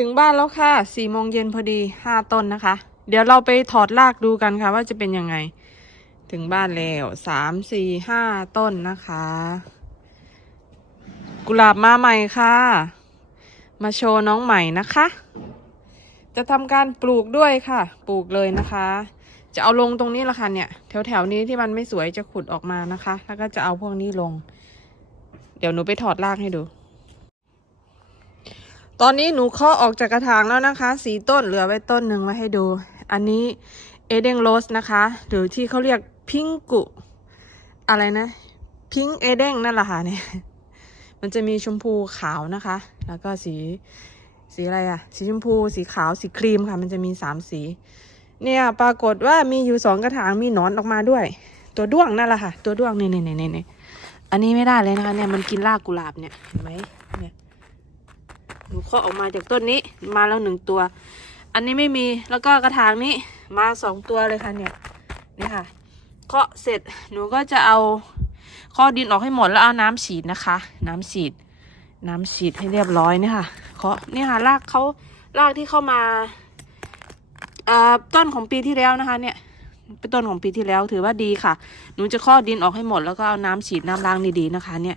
ถึงบ้านแล้วค่ะสี่โมงเย็นพอดีห้าต้นนะคะ เดี๋ยวเราไปถอดรากดูกันค่ะ ว่าจะเป็นยังไง ถึงบ้านแล้วสามสี่ห้าต้นนะคะ กุหลาบมาใหม่ค่ะ มาโชว์น้องใหม่นะคะ จะทำการปลูกด้วยค่ะ ปลูกเลยนะคะ จะเอาลงตรงนี้ละค่ะเนี่ยแถวแถวๆนี้ที่มันไม่สวยจะขุดออกมานะคะ แล้วก็จะเอาพวกนี้ลง เดี๋ยวหนูไปถอดรากให้ดู ตอนนี้หนูเคาะออกจากกระถางแล้วนะคะ สีต้นเหลือไว้ต้นหนึ่งไว้ให้ดู อันนี้เอเดงโรสนะคะ หรือที่เขาเรียกพิงกุ อะไรนะ พิงเอเดงนั่นแหละค่ะเนี่ย มันจะมีชมพูขาวนะคะ แล้วก็สีสีอะไรอะสีชมพูสีขาวสีครีมค่ะ มันจะมีสามสี เนี่ยปรากฏว่ามีอยู่สองกระถางมีหนอนออกมาด้วย ตัวด้วงนั่นแหละค่ะ ตัวด้วงเนี่ยเนี่ยเนี่ยเนี่ยอันนี้ไม่ได้เลยนะคะเนี่ยมันกินรากกุหลาบเนี่ยเห็นไหมเนี่ย หนูเคาะออกมาจากต้นนี้มาแล้วหนึ่งตัว อันนี้ไม่มีแล้วก็กระถางนี้มาสองตัวเลยค่ะเนี่ยนี่ค่ะเคาะเสร็จหนูก็จะเอาเคาะดินออกให้หมดแล้วเอาน้ำฉีดนะคะ น้ำฉีด น้ำฉีดให้เรียบร้อยเนี่ยค่ะเคาะนี่ค่ะรากเขารากที่เข้ามาเอ่อต้นของปีที่แล้วนะคะ เนี่ยเป็นต้นของปีที่แล้วถือว่าดีค่ะ หนูจะเคาะดินออกให้หมดแล้วก็เอาน้ำฉีดน้ำล้างดีๆนะคะ เนี่ย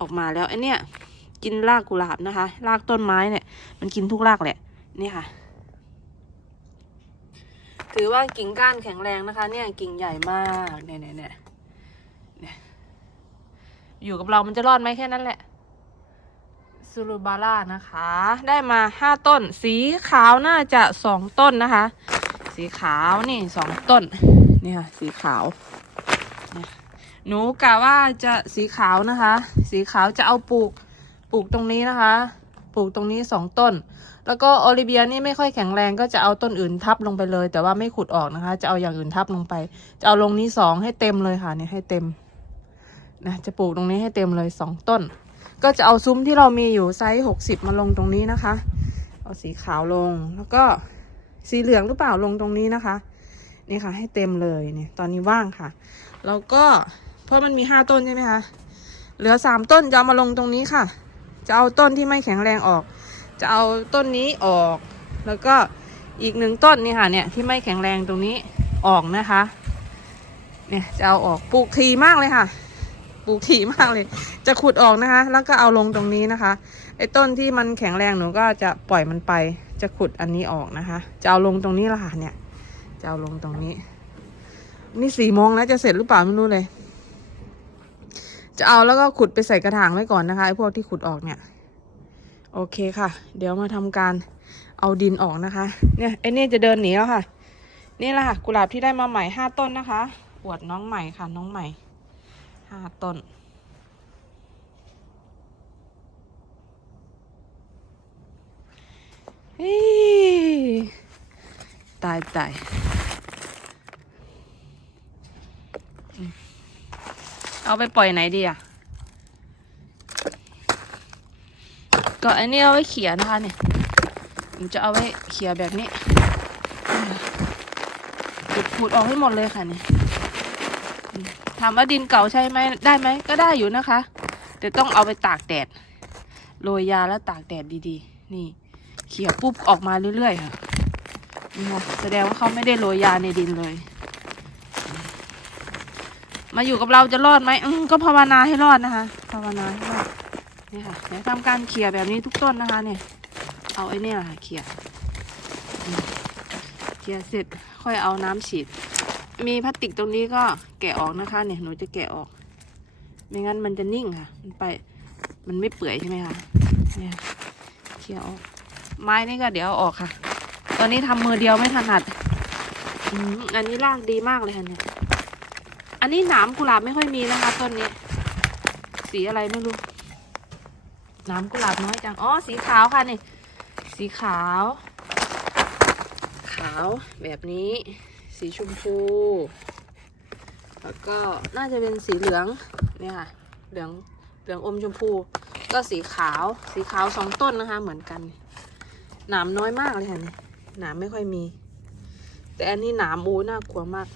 ออกมาแล้วไอเนี่ย กินรากกุหลาบนะคะ รากต้นไม้เนี่ย มันกินทุกรากแหละ นี่ค่ะ ถือว่ากิ่งก้านแข็งแรงนะคะ เนี่ยกิ่งใหญ่มากเนี่ยเนี่ยเนี่ยอยู่กับเรามันจะรอดไหมแค่นั้นแหละซูรุบาร่านะคะ ได้มาห้าต้น สีขาวน่าจะสองต้นนะคะ สีขาวนี่สองต้น นี่ค่ะ สีขาวหนูกะว่าจะสีขาวนะคะ สีขาวจะเอาปลูก ปลูกตรงนี้นะคะ ปลูกตรงนี้สองต้น แล้วก็โอลิเวียนี่ไม่ค่อยแข็งแรงก็จะเอาต้นอื่นทับลงไปเลย แต่ว่าไม่ขุดออกนะคะ จะเอาอย่างอื่นทับลงไป จะเอาลงนี้สองให้เต็มเลยค่ะเนี่ยให้เต็มนะจะปลูกตรงนี้ให้เต็มเลยสองต้น ก็จะเอาซุ้มที่เรามีอยู่ไซส์หกสิบมาลงตรงนี้นะคะ เอาสีขาวลงแล้วก็สีเหลืองหรือเปล่าลงตรงนี้นะคะ นี่ค่ะ ให้เต็มเลยเนี่ยตอนนี้ว่างค่ะ แล้วก็เพราะมันมีห้าต้นใช่ไหมคะเหลือสามต้นจะเอามาลงตรงนี้ค่ะ จะเอาต้นที่ไม่แข็งแรงออก จะเอาต้นนี้ออก แล้วก็อีกหนึ่งต้นนี่ค่ะเนี่ยที่ไม่แข็งแรงตรงนี้ออกนะคะ เนี่ยจะเอาออกปลูกทีมากเลยค่ะ ปลูกทีมากเลย จะขุดออกนะคะ แล้วก็เอาลงตรงนี้นะคะไอ้ต้นที่มันแข็งแรงหนูก็จะปล่อยมันไป จะขุดอันนี้ออกนะคะ จะเอาลงตรงนี้ละค่ะเนี่ย จะเอาลงตรงนี้ นี่สี่โมงแล้วจะเสร็จหรือเปล่าไม่รู้เลย จะเอาแล้วก็ขุดไปใส่กระถางไว้ก่อนนะคะไอ้พวกที่ขุดออกเนี่ย โอเคค่ะ เดี๋ยวมาทำการเอาดินออกนะคะ เนี่ยไอ้นี่จะเดินหนีแล้วค่ะ นี่แหละค่ะกุหลาบที่ได้มาใหม่ห้าต้นนะคะ อวดน้องใหม่ค่ะ น้องใหม่ห้าต้นเฮ้ยตายตายอืม เอาไปปล่อยไหนดีอะก็อันนี้เอาไว้เขียนะคะเนี่ยผมจะเอาไว้เขียแบบนี้ขุดขุดออกให้หมดเลยค่ะเนี่ยถามว่าดินเก่าใช่ไหมได้ไหมก็ได้อยู่นะคะ แต่ต้องเอาไปตากแดดโรยยาแล้วตากแดดดีๆ นี่ เขี่ยปุ๊บออกมาเรื่อยๆค่ะนี่ค่ะแสดงว่าเขาไม่ได้โรยยาในดินเลย มาอยู่กับเราจะรอดไหมอืมก็ภาวนาให้รอดนะคะภาวนาให้รอดนี่ค่ะเดี๋ยวทำการเขี่ยแบบนี้ทุกต้นนะคะเนี่ย เอาไอ้เนี่ยค่ะเขี่ยเขี่ยเสร็จค่อยเอาน้ำฉีด มีพลาสติกตรงนี้ก็แกะออกนะคะ เนี่ยหนูจะแกะออก ไม่งั้นมันจะนิ่งค่ะ มันไป มันไม่เปื่อยใช่ไหมคะเนี่ยเขี่ยออก ไม้นี่ก็เดี๋ยวอออกค่ะ ตอนนี้ทำมือเดียวไม่ถนัดอืมอันนี้รากดีมากเลยค่ะเนี่ย อันนี้หนามกุหลาบไม่ค่อยมีนะคะต้นนี้ สีอะไรไม่รู้น้ำกุหลาบน้อยจัง อ๋อ สีขาวค่ะนี่ สีขาว ขาวแบบนี้ สีชมพู แล้วก็น่าจะเป็นสีเหลือง เนี่ยค่ะ เหลือง เหลืองอมชมพู ก็สีขาว สีขาวสองต้นนะคะ เหมือนกัน หนามน้อยมากเลยค่ะนี่หนามไม่ค่อยมี แต่อันนี้หนามอูน่ากลัวมาก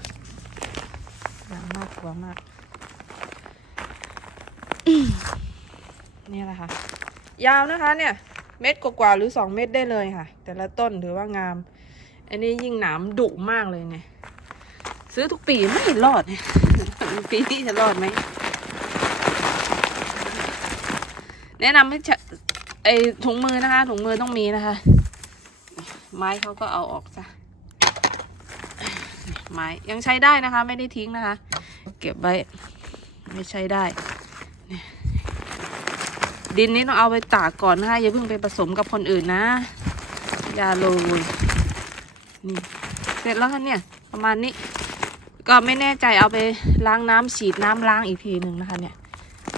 หนามากลัวมาก นี่แหละค่ะ ยาวนะคะ เนี่ย เม็ดกว่าๆหรือสองเม็ดได้เลยค่ะ แต่ละต้นถือว่างาม อันนี้ยิ่งหนามดุมากเลยเนี่ย ซื้อทุกปีไม่รอด ปีนี้จะรอดไหม แนะนำให้ใช้ไอถุงมือนะคะ ถุงมือต้องมีนะคะ ไม้เขาก็เอาออกซะ ไม้ยังใช้ได้นะคะ ไม่ได้ทิ้งนะคะ เก็บไว้ไม่ใช้ได้ ดินนี้ต้องเอาไปตากก่อนนะคะอย่าเพิ่งไปผสมกับคนอื่นนะอยาโรยนี่เสร็จแล้วค่ะเนี่ย ประมาณนี้ ก็ไม่แน่ใจเอาไปล้างน้ำฉีดน้ำล้างอีกทีหนึ่งนะคะเนี่ย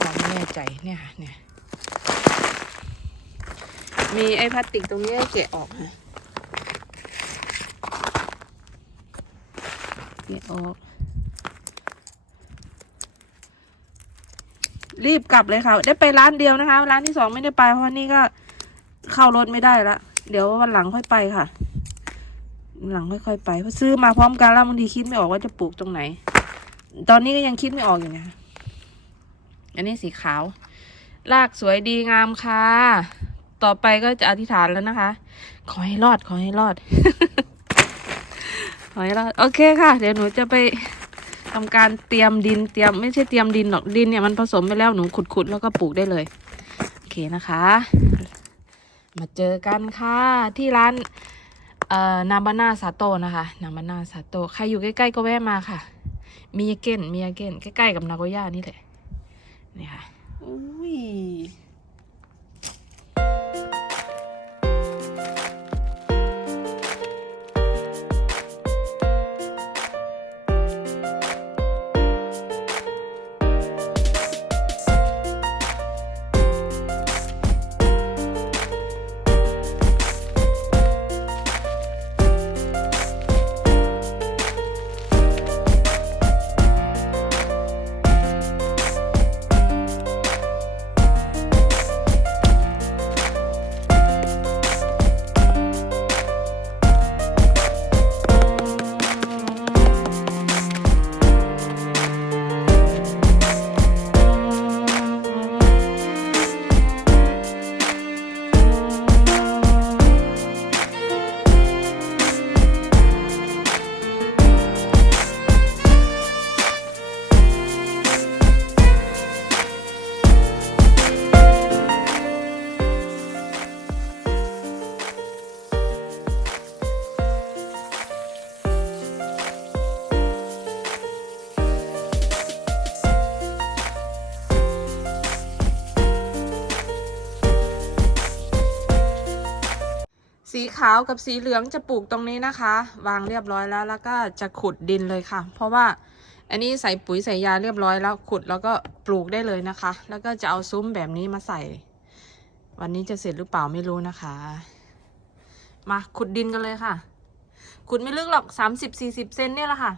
เราไม่แน่ใจเนี่ยค่ะเนี่ยมีไอ้พลาสติกตรงนี้แกะออกค่ะ แกะออก รีบกลับเลยค่ะ ได้ไปร้านเดียวนะคะ ร้านที่สองไม่ได้ไป เพราะนี่ก็เข้ารถไม่ได้ละ เดี๋ยววันหลังค่อยไปค่ะ หลังค่อยๆไป เพราะซื้อมาพร้อมกันแล้วบางทีคิดไม่ออกว่าจะปลูกตรงไหน ตอนนี้ก็ยังคิดไม่ออกอยู่นะ อันนี้สีขาว รากสวยดีงามค่ะ ต่อไปก็จะอธิษฐานแล้วนะคะ ขอให้รอด ขอให้รอด อให้รอดโอเคค่ะ เดี๋ยวหนูจะไปทำการเตรียมดินเตรียมไม่ใช่เตรียมดินหรอกดินเนี่ยมันผสมไปแล้วหนูขุดๆแล้วก็ปลูกได้เลยโอเคนะคะ มาเจอกันค่ะ ที่ร้านเอ่อนาบานาซาโตนะคะนาบานาซาโตใครอยู่ใกล้ๆก็แวะมาค่ะมียาเกนมียาเกนใกล้ๆกับนาโกย่านี่แหละนี่ค่ะอุ้ย สีขาวกับสีเหลืองจะปลูกตรงนี้นะคะ วางเรียบร้อยแล้วแล้วก็จะขุดดินเลยค่ะ เพราะว่าอันนี้ใส่ปุ๋ยใส่ยาเรียบร้อยแล้วขุดแล้วก็ปลูกได้เลยนะคะ แล้วก็จะเอาซุ้มแบบนี้มาใส่ วันนี้จะเสร็จหรือเปล่าไม่รู้นะคะ มาขุดดินกันเลยค่ะ ขุดไม่ลึกหรอกสามสิบสี่สิบเซนเนี่ยแหละค่ะ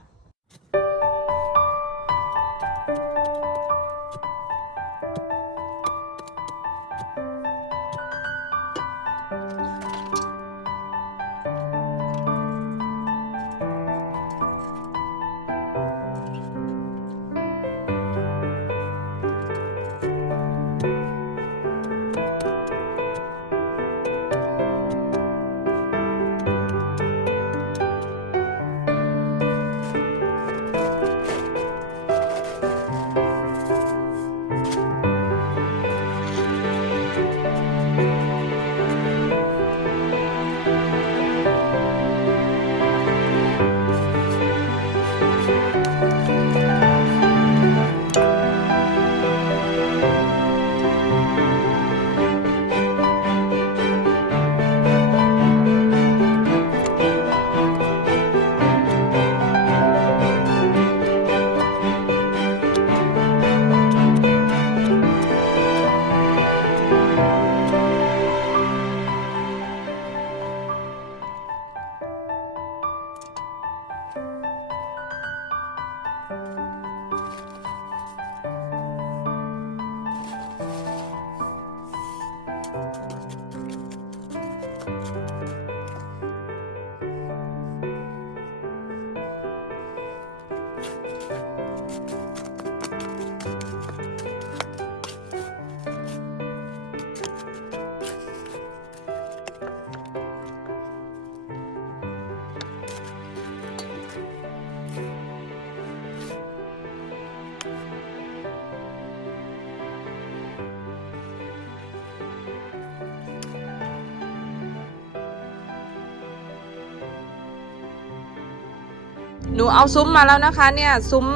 นูเอาซุ้มมาแล้วนะคะเนี่ยซุ้ม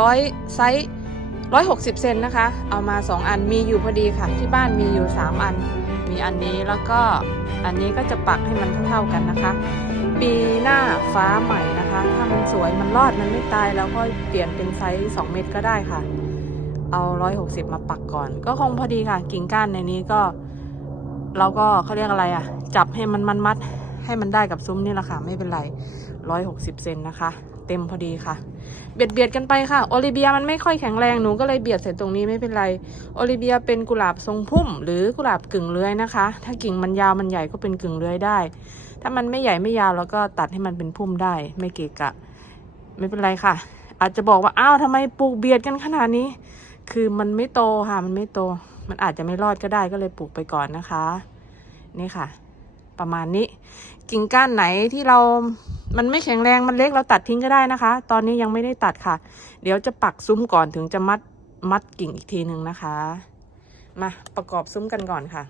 ร้อยไซส์ร้อยหกสิบเซนนะคะ เอามาสองอันมีอยู่พอดีค่ะ ที่บ้านมีอยู่สามอัน มีอันนี้แล้วก็อันนี้ก็จะปักให้มันเท่าๆกันนะคะ ปีหน้าฟ้าใหม่นะคะ ถ้ามันสวยมันรอดมันไม่ตายแล้วก็เปลี่ยนเป็นไซส์2เมตรก็ได้ค่ะ เอา160มาปักก่อน ก็คงพอดีค่ะ กิ่งก้านในนี้ก็ เราก็เขาเรียกอะไรอะ่ะ จับให้มันมันมัดให้มันได้กับซุ้มนี่แหละค่ะ ไม่เป็นไร160เซนนะคะ เต็มพอดีค่ะ เบียดเบียดกันไปค่ะโอลิเบียมันไม่ค่อยแข็งแรงหนูก็เลยเบียดใส่ตรงนี้ไม่เป็นไรโอลิเบียเป็นกุหลาบทรงพุ่ม หรือกุหลาบกึ่งเลื้อยนะคะ ถ้ากิ่งมันยาวมันใหญ่ก็เป็นกึ่งเลื้อยได้ ถ้ามันไม่ใหญ่ไม่ยาวแล้วก็ตัดให้มันเป็นพุ่มได้ ไม่เกะกะ ไม่เป็นไรค่ะ อาจจะบอกว่าอ้าวทำไมปลูกเบียดกันขนาดนี้ คือมันไม่โตค่ะมันไม่โต มันอาจจะไม่รอดก็ได้ก็เลยปลูกไปก่อนนะคะ นี่ค่ะ ประมาณนี้ กิ่งก้านไหนที่เรา มันไม่แข็งแรงมันเล็กเราตัดทิ้งก็ได้นะคะ ตอนนี้ยังไม่ได้ตัดค่ะ เดี๋ยวจะปักซุ้มก่อนถึงจะมัดมัดกิ่งอีกทีหนึ่งนะคะ มาประกอบซุ้มกันก่อนค่ะ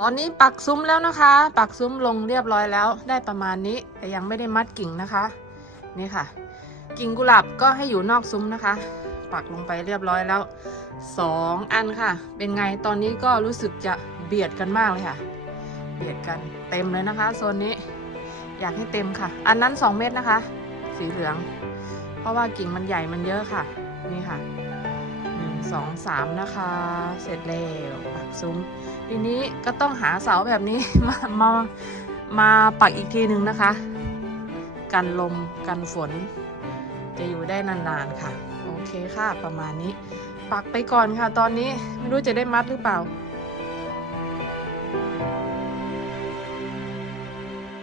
ตอนนี้ปักซุ้มแล้วนะคะ ปักซุ้มลงเรียบร้อยแล้ว ได้ประมาณนี้แต่ยังไม่ได้มัดกิ่งนะคะ นี่ค่ะ กิ่งกุหลาบก็ให้อยู่นอกซุ้มนะคะ ปักลงไปเรียบร้อยแล้วสองอันค่ะ เป็นไงตอนนี้ก็รู้สึกจะเบียดกันมากเลยค่ะ เบียดกันเต็มเลยนะคะโซนนี้ อยากให้เต็มค่ะ อันนั้น 2 เม็ดนะคะ สีเหลือง เพราะว่ากิ่งมันใหญ่มันเยอะค่ะ นี่ค่ะ สองสามนะคะ เสร็จแล้วปักซุ้ม ทีนี้ก็ต้องหาเสาแบบนี้มามามาปักอีกทีหนึ่งนะคะ กันลมกันฝน จะอยู่ได้นานๆค่ะ โอเคค่ะประมาณนี้ ปักไปก่อนค่ะ ตอนนี้ไม่รู้จะได้มัดหรือเปล่า